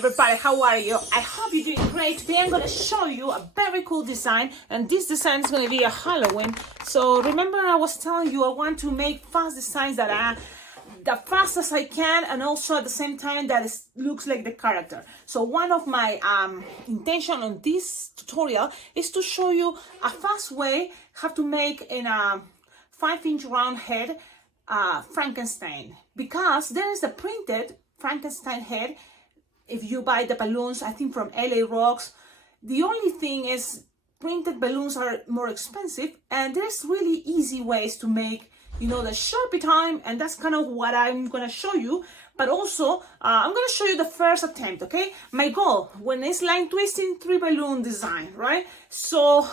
everybody, how are you? I hope you're doing great. Today I'm going to show you a very cool design, and this design is going to be a Halloween. So remember I was telling you I want to make fast designs that are the fastest I can, and also at the same time that it looks like the character. So one of my intention on this tutorial is to show you a fast way how to make in a 5-inch round head Frankenstein, because there is a printed Frankenstein head. If you buy the balloons, I think from LA Rocks, the only thing is printed balloons are more expensive, and there's really easy ways to make, you know, the Sharpie time, and that's kind of what I'm gonna show you. But also I'm gonna show you the first attempt. Okay, my goal when it's line twisting 3 balloon design, right? So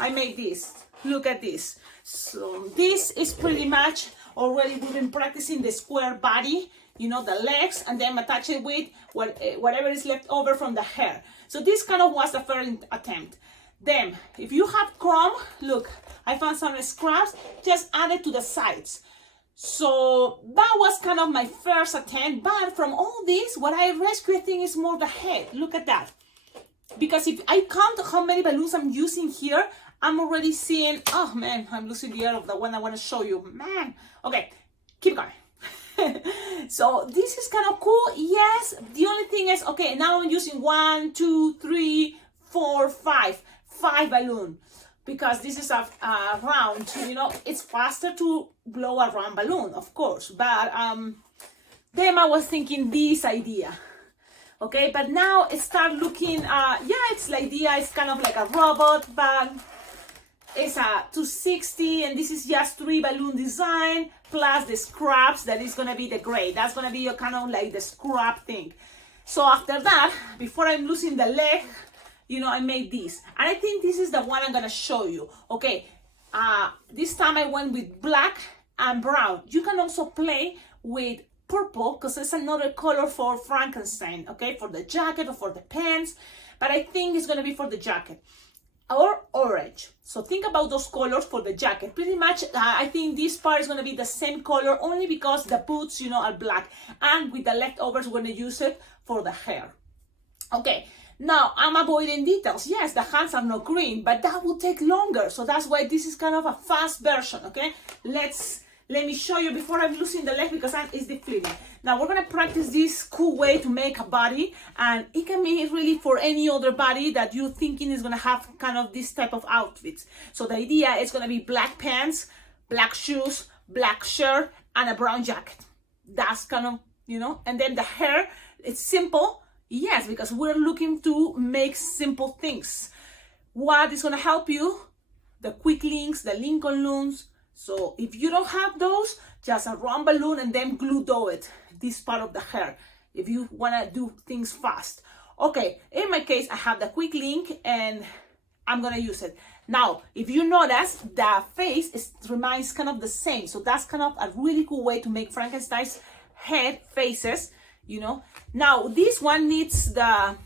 I made this. Look at this. So this is pretty much already we've been practicing the square body, you know, the legs, and then attach it with whatever is left over from the hair. So this kind of was the first attempt. Then if you have chrome, look, I found some scraps, just add it to the sides. So that was kind of my first attempt, but from all this, what I rescued, I think, is more the head. Look at that. Because if I count how many balloons I'm using here, I'm already seeing, oh man, I'm losing the air of the one I want to show you, man. Okay, keep going. So this is kind of cool. Yes, the only thing is, okay, now I'm using 1, 2, 3, 4, 5 balloon, because this is a round, you know, it's faster to blow a round balloon, of course, but then I was thinking this idea. Okay, but now it started looking, yeah, it's the idea, it's kind of like a robot, but it's a 260, and this is just 3 balloon design plus the scraps that is gonna be the gray. That's gonna be a kind of like the scrap thing. So after that, before I'm losing the leg, you know, I made this, and I think this is the one I'm gonna show you. Okay, this time I went with black and brown. You can also play with purple, because it's another color for Frankenstein, okay, for the jacket or for the pants, but I think it's gonna be for the jacket. Or orange. So think about those colors for the jacket. Pretty much, I think this part is going to be the same color, only because the boots, you know, are black. And with the leftovers, we're going to use it for the hair. Okay, now I'm avoiding details. Yes, the hands are not green, but that will take longer. So that's why this is kind of a fast version, okay? Let me show you before I'm losing the leg, because it's deflating. Now we're gonna practice this cool way to make a body, and it can be really for any other body that you're thinking is gonna have kind of this type of outfits. So the idea is gonna be black pants, black shoes, black shirt, and a brown jacket. That's kind of, you know, and then the hair, it's simple. Yes, because we're looking to make simple things. What is gonna help you? The quick links, the Lincoln looms. So if you don't have those, just a round balloon and then glue it, this part of the hair, if you want to do things fast. Okay, in my case, I have the quick link and I'm going to use it. Now, if you notice, the face remains kind of the same. So that's kind of a really cool way to make Frankenstein's head faces, you know. Now, this one needs the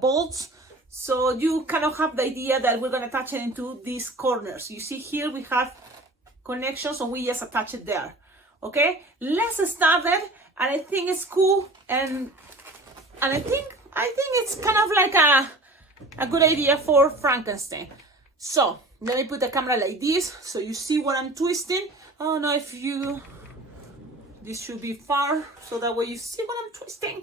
bolts. So you kind of have the idea that we're going to attach it into these corners. You see here we have connections, so we just attach it there. Okay, let's start it. And I think it's cool, and I think it's kind of like a good idea for Frankenstein. So let me put the camera like this so you see what I'm twisting. I don't know if this should be far, so that way you see what I'm twisting.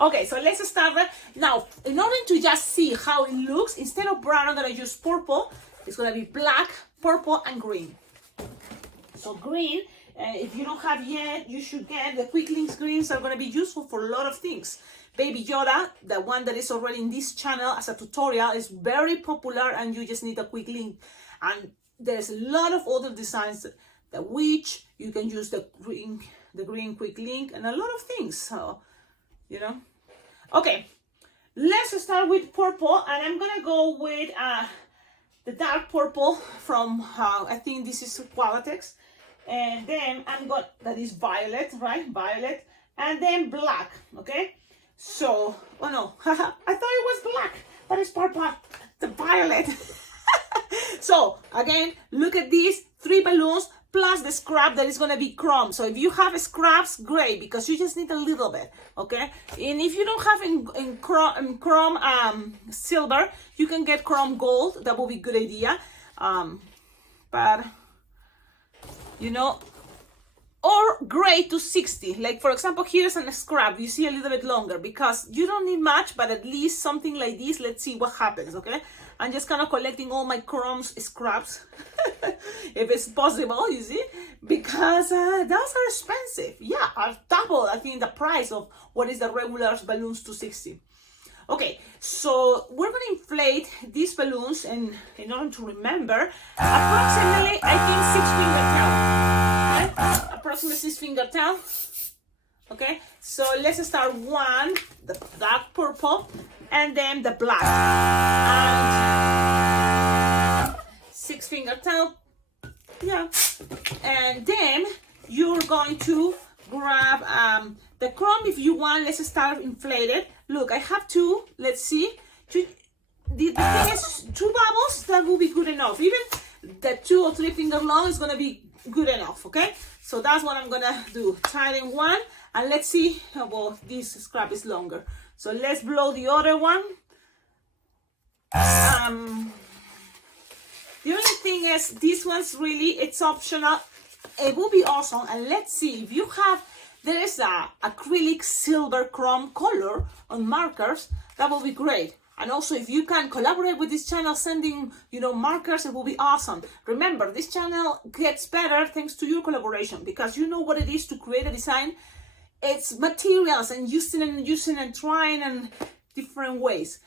Okay, so let's start that. Now, in order to just see how it looks, instead of brown, I'm going to use purple. It's going to be black, purple, and green. So green, if you don't have yet, you should get the quick links. Greens are going to be useful for a lot of things. Baby Yoda, the one that is already in this channel as a tutorial, is very popular, and you just need a quick link. And there's a lot of other designs. The witch, you can use the green quick link, and a lot of things. So, you know. Okay, let's start with purple, and I'm gonna go with the dark purple from I think this is Qualatex, and then that is violet, right? Violet, and then black. Okay, so oh no, I thought it was black, but it's purple, the violet. So again, look at these 3 balloons, plus the scrap that is going to be chrome. So if you have scraps, great, because you just need a little bit, okay? And if you don't have in chrome silver, you can get chrome gold. That will be a good idea. But you know, or gray to 60. Like for example, here's a scrap. You see a little bit longer because you don't need much, but at least something like this. Let's see what happens, okay? I'm just kind of collecting all my chrome scraps if it's possible, you see, because those are expensive. Yeah, I've doubled, I think, the price of what is the regular balloons to 60. Okay, so we're going to inflate these balloons, and in order to remember, approximately, I think 6 finger count. Okay? Approximately 6 finger count. Okay, so let's start one, the dark purple, and then the black. And 6 finger count. Yeah, and then you're going to grab the chrome if you want. Let's start inflated. Look, I have two. Let's see. The thing is, 2 bubbles, that will be good enough. Even the 2 or 3 finger long is gonna be good enough. Okay, so that's what I'm gonna do. Tie in one, and let's see. Well, this scrap is longer, so let's blow the other one. The only thing is, this one's really, it's optional. It will be awesome. And let's see if you have, there is a acrylic silver chrome color on markers, that will be great. And also if you can collaborate with this channel, sending, you know, markers, it will be awesome. Remember, this channel gets better thanks to your collaboration, because you know what it is to create a design. It's materials and using and trying and different ways.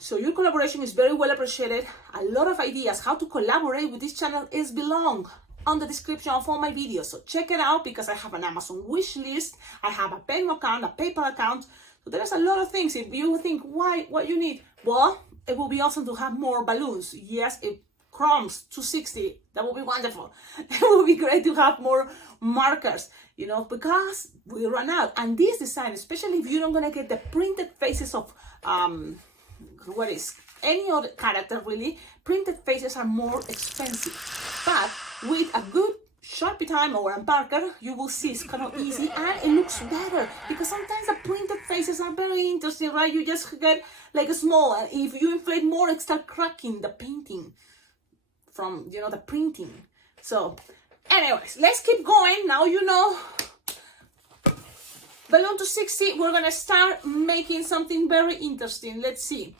So your collaboration is very well appreciated. A lot of ideas how to collaborate with this channel is belong on the description of all my videos. So check it out, because I have an Amazon wish list. I have a Venmo account, a PayPal account. So there's a lot of things. If you think, what you need? Well, it will be awesome to have more balloons. Yes, it chromes 260. That will be wonderful. It will be great to have more markers, you know, because we run out. And this design, especially if you're not gonna get the printed faces of what is any other character, really, printed faces are more expensive. But with a good Sharpie time or a marker, you will see it's kind of easy and it looks better, because sometimes the printed faces are very interesting, right? You just get like a small, and if you inflate more, it starts cracking the painting from, you know, the printing. So anyways, let's keep going. Now you know, balloon to 60, we're gonna start making something very interesting. Let's see.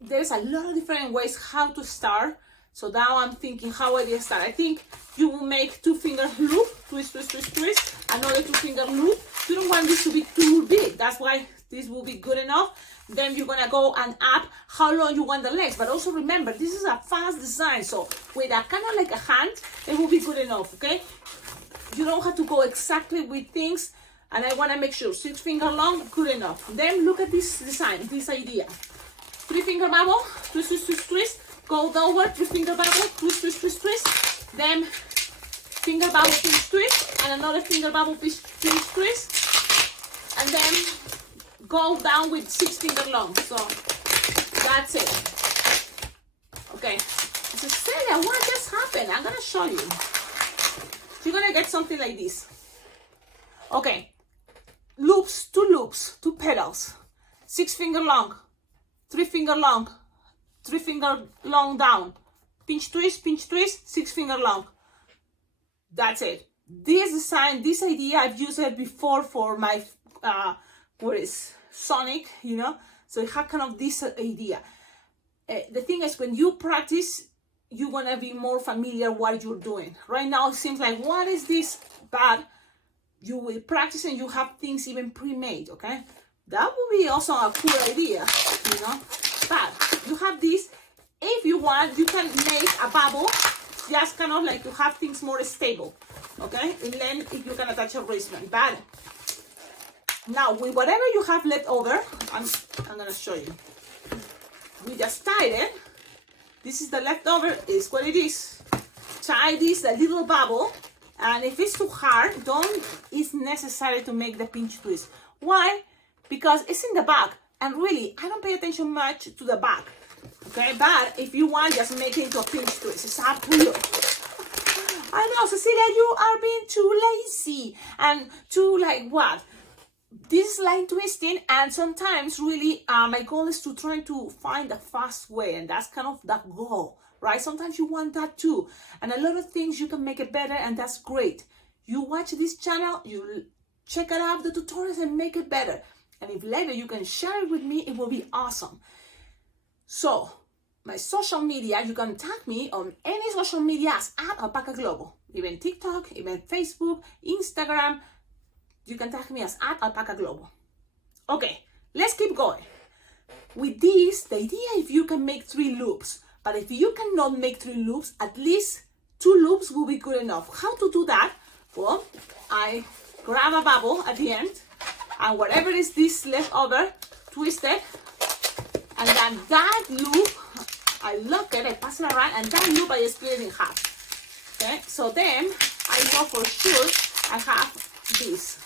There's a lot of different ways how to start. So now I'm thinking, how I start? I think you will make 2 finger loop, twist, twist, twist, twist, another 2 finger loop. You don't want this to be too big. That's why this will be good enough. Then you're gonna go and up how long you want the legs. But also remember, this is a fast design. So with a kind of like a hand, it will be good enough, okay? You don't have to go exactly with things. And I wanna make sure 6 finger long, good enough. Then look at this design, this idea. 3 finger bubble, twist, twist, twist, twist. Go downward, 3 finger bubble, twist, twist, twist, twist. Then finger bubble, twist, twist, and another finger bubble, twist, twist, twist. And then go down with 6 finger long. So that's it. Okay. Cecilia, what just happened? I'm gonna show you. You're gonna get something like this. Okay. Loops, 2 petals, 6 finger long, 3 finger long, 3 finger long down, pinch twist, 6 finger long. That's it. This design, this idea, I've used it before for my what is Sonic, you know, so it had kind of this idea. The thing is, when you practice, you're gonna be more familiar what you're doing. Right now it seems like, what is this? But you will practice and you have things even pre-made, okay? That would be also a cool idea, you know? But you have this. If you want, you can make a bubble, just kind of like to have things more stable, okay? And then if you can attach a wristband. But now with whatever you have left over, I'm gonna show you. We just tied it. This is the leftover, is what it is. Tie this, a little bubble. And if it's too hard, it's necessary to make the pinch twist. Why? Because it's in the back. And really, I don't pay attention much to the back. Okay, but if you want, just make it into a pinch twist. It's up to you. I know, Cecilia, you are being too lazy and too like what? This is line twisting, and sometimes really my goal is to try to find a fast way, and that's kind of the goal, right? Sometimes you want that too, and a lot of things you can make it better, and that's great. You watch this channel, you check out the tutorials and make it better, and if later you can share it with me, it will be awesome. So my social media, you can tag me on any social media as @alpacaglobo, even TikTok, even Facebook, Instagram. You can tag me as @alpacaglobo. Okay, let's keep going. With this, the idea if you can make 3 loops, but if you cannot make 3 loops, at least 2 loops will be good enough. How to do that? Well, I grab a bubble at the end, and whatever is this left over, twist it, and then that loop, I lock it, I pass it around, and that loop I split it in half. Okay, so then I know for sure I have this.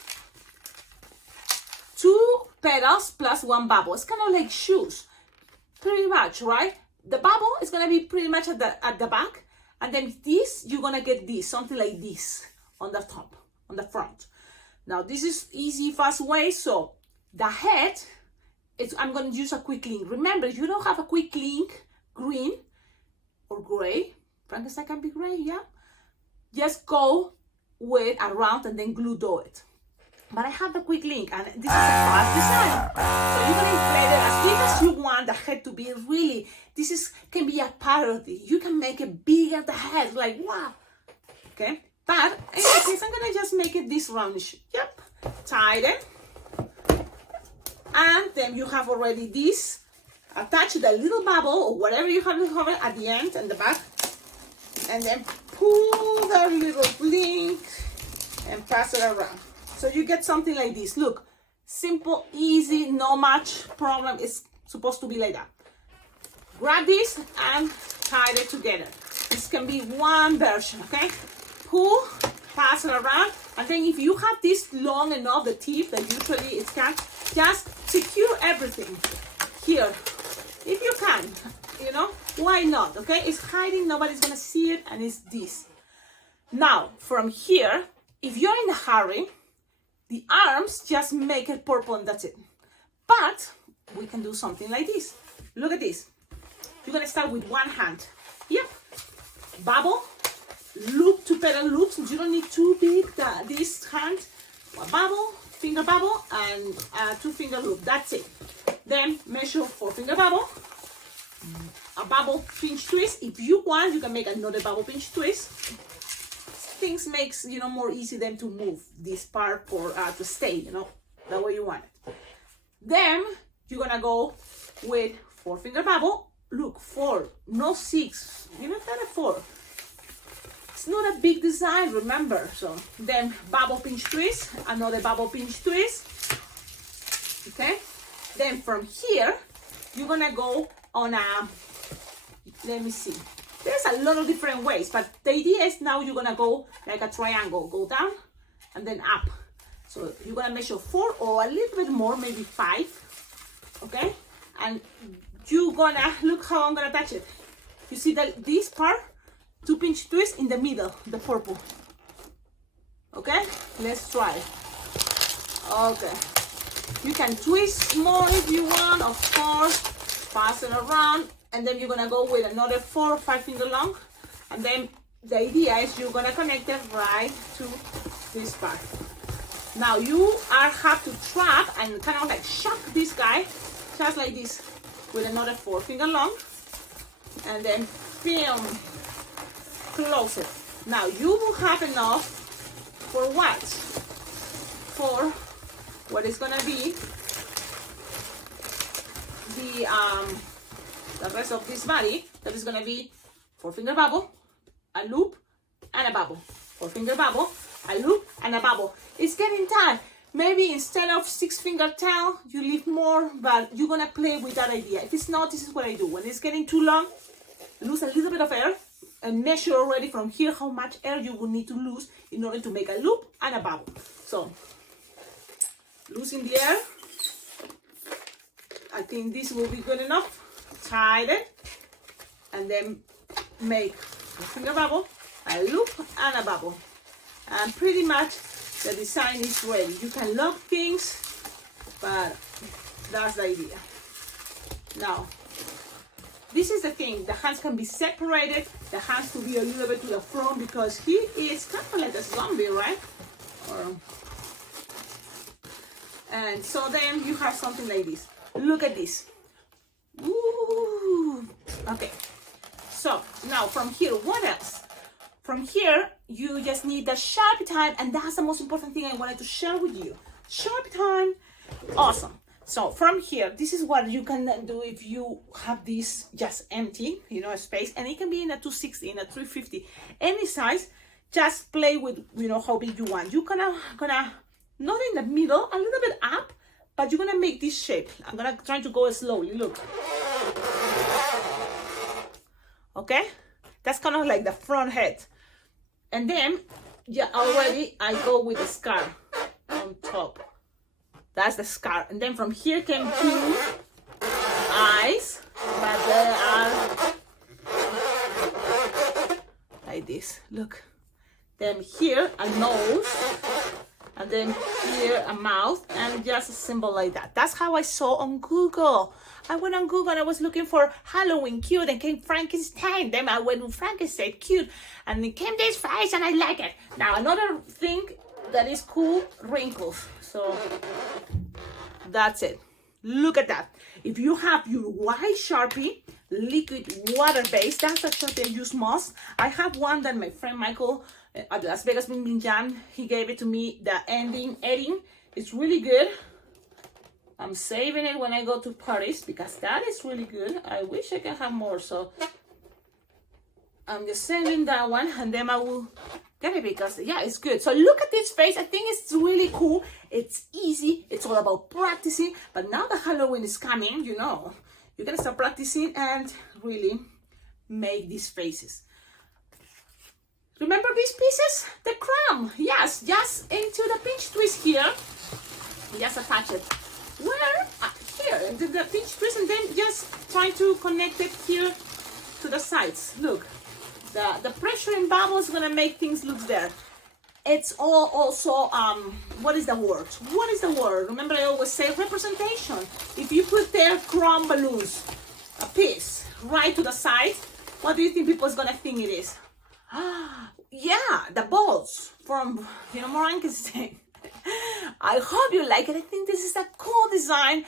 2 petals plus 1 bubble. It's kind of like shoes, pretty much, right? The bubble is gonna be pretty much at the back, and then this, you're gonna get this, something like this on the top, on the front. Now this is easy, fast way. So the head, I'm gonna use a quick link. Remember, if you don't have a quick link, green or gray, Frankenstein can be gray, yeah? Just go with a round and then glue do it. But I have the quick link, and this is a fast design. So you can inflate it as big as you want the head to be. Really, can be a parody. You can make it bigger, the head, like wow. Okay, but in this case, I'm gonna just make it this roundish. Yep, tighten. And then you have already this. Attach the little bubble or whatever you have to cover at the end and the back. And then pull the little link and pass it around. So you get something like this. Look, simple, easy, no much problem. It's supposed to be like that. Grab this and tie it together. This can be one version, okay? Pull, pass it around, and then if you have this long enough, the tip that usually it can, just secure everything here. If you can, you know, why not, okay? It's hiding, nobody's gonna see it, and it's this. Now, from here, if you're in a hurry, the arms just make it purple and that's it. But we can do something like this. Look at this. You're gonna start with one hand. Yep. Bubble, loop, 2 petal loops. You don't need too big. This hand, a bubble, finger bubble, and a 2 finger loop. That's it. Then measure 4 finger bubble, a bubble pinch twist. If you want, you can make another bubble pinch twist. Things makes, you know, more easy than to move this part for to stay, you know, the way you want it. Then you're gonna go with 4 finger bubble. Look, 4, no 6, you know, kind of 4. It's not a big design, remember. So then bubble pinch twist, another bubble pinch twist. Okay, then from here you're gonna go on a, let me see, there's a lot of different ways, but the idea is now you're gonna go like a triangle, go down and then up. So you're gonna measure 4 or a little bit more, maybe 5, okay? And you're gonna, look how I'm gonna touch it. You see that this part, 2 pinch twist in the middle, the purple. Okay, let's try. Okay, you can twist more if you want, of course, pass it around. And then you're gonna go with another 4 or 5 finger long, and then the idea is you're gonna connect it right to this part. Now you have to trap and kind of like shock this guy, just like this, with another 4 finger long, and then film, close it. Now you will have enough for what? For what is gonna be the rest of this body. That is gonna be 4 finger bubble, a loop, and a bubble. 4 finger bubble, a loop, and a bubble. It's getting tight. Maybe instead of 6 finger tail, you leave more, but you're gonna play with that idea. If it's not, this is what I do. When it's getting too long, lose a little bit of air and measure already from here how much air you will need to lose in order to make a loop and a bubble. So, losing the air. I think this will be good enough. Tie it, and then make a finger bubble, a loop and a bubble. And pretty much the design is ready. You can lock things, but that's the idea. Now, this is the thing. The hands can be separated. The hands to be a little bit to the front because he is kind of like a zombie, right? And so then you have something like this. Look at this. Ooh. Okay. So now from here, what else? From here, you just need the Sharpie time, and that's the most important thing I wanted to share with you. Sharpie time. Awesome. So from here, this is what you can do if you have this just empty, you know, space, and it can be in a 260, in a 350, any size. Just play with, you know, how big you want. You're gonna not in the middle, a little bit up, but you're gonna make this shape. I'm gonna try to go slowly. Look. Okay, that's kind of like the front head, and then yeah, already I go with the scar on top. That's the scar, and then from here came two eyes, but they are like this. Look. Then here a nose, and then here a mouth, and just a symbol like that. That's how I saw on Google. I went on Google and I was looking for Halloween cute, and came Frankenstein. Then I went with Frankenstein cute, and it came this face, and I like it. Now another thing that is cool, wrinkles. So that's it. Look at that. If you have your white Sharpie, liquid water-based, that's a Sharpie I use most. I have one that my friend Michael at Las Vegas Bing Jam, he gave it to me, the ending. It's really good. I'm saving it when I go to parties because that is really good. I wish I can have more, so I'm just saving that one, and then I will get it because yeah, it's good. So look at this face. I think it's really cool. It's easy. It's all about practicing. But now that Halloween is coming, you know, you're gonna start practicing and really make these faces. Remember these pieces? The crown. Yes, just into the pinch twist here. Just attach it. Where? Here, into the pinch twist, and then just try to connect it here to the sides. Look, the pressure in bubble is gonna make things look there. It's all also, what is the word? What is the word? Remember I always say representation. If you put there chrome balloons, a piece, right to the side, what do you think people is gonna think it is? Yeah, the balls from, you know, Frankenstein. I hope you like it. I think this is a cool design.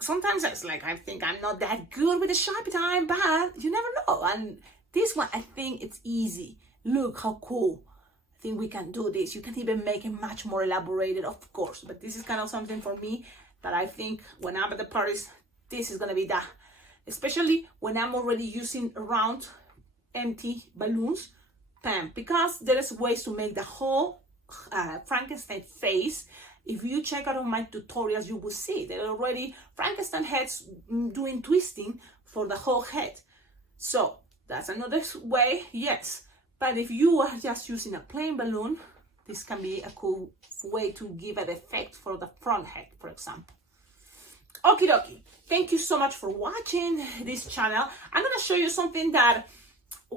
Sometimes it's like I think I'm not that good with the Sharpie time, but you never know. And this one, I think it's easy. Look how cool. I think we can do this. You can even make it much more elaborated, of course, but this is kind of something for me that I think when I'm at the parties, this is gonna be that, especially when I'm already using round empty balloons, bam, because there is ways to make the whole Frankenstein face. If you check out on my tutorials, you will see there are already Frankenstein heads doing twisting for the whole head. So that's another way, yes. But if you are just using a plain balloon, this can be a cool way to give an effect for the front head, for example. Okie dokie. Thank you so much for watching this channel. I'm gonna show you something that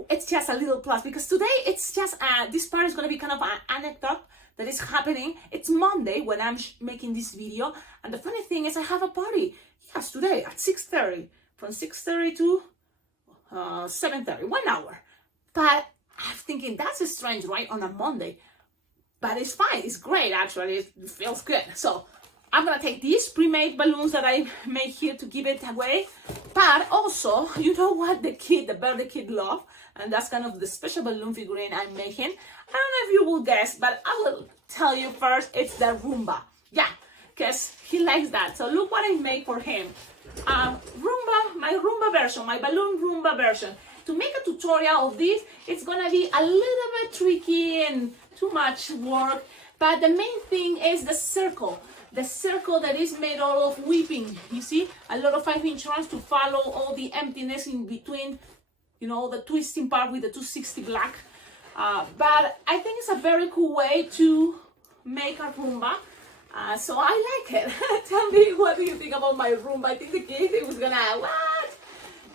it's just a little plus, because today it's just this part is going to be kind of an anecdote that is happening. It's Monday when I'm making this video, and the funny thing is I have a party, yes, today at 6:30, from 6:30 to 7:30, 1 hour. But I'm thinking that's strange, right, on a Monday, but it's fine, it's great, actually, it feels good. So I'm gonna take these pre-made balloons that I made here to give it away, but also, you know what the birthday kid love, and that's kind of the special balloon figurine I'm making. I don't know if you will guess, but I will tell you first, it's the Roomba. Yeah, because he likes that. So look what I made for him. Roomba, my Roomba version, my balloon Roomba version. To make a tutorial of this, it's gonna be a little bit tricky and too much work, but the main thing is the circle. The circle that is made out of weaving. You see, a lot of 5-inch rounds to follow all the emptiness in between, you know, the twisting part with the 260 black. But I think it's a very cool way to make a Roomba. So I like it. Tell me, what do you think about my Roomba? I think the kid was gonna, what?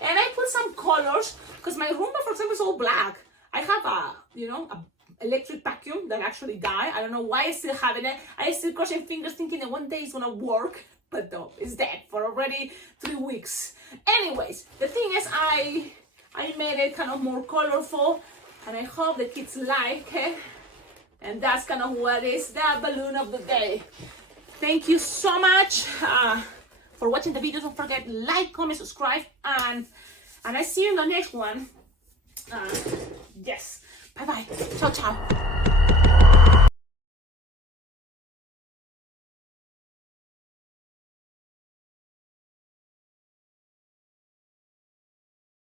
And I put some colors, because my Roomba, for example, is all black. I have a electric vacuum that actually died. I don't know why I still having it. I still crossing fingers thinking that one day it's gonna work, but no, it's dead for already 3 weeks. Anyways, the thing is, I made it kind of more colorful, and I hope the kids like it. And that's kind of what is the balloon of the day. Thank you so much for watching the video. Don't forget, like, comment, subscribe, and I see you in the next one. Yes. Bye bye. Ciao, ciao.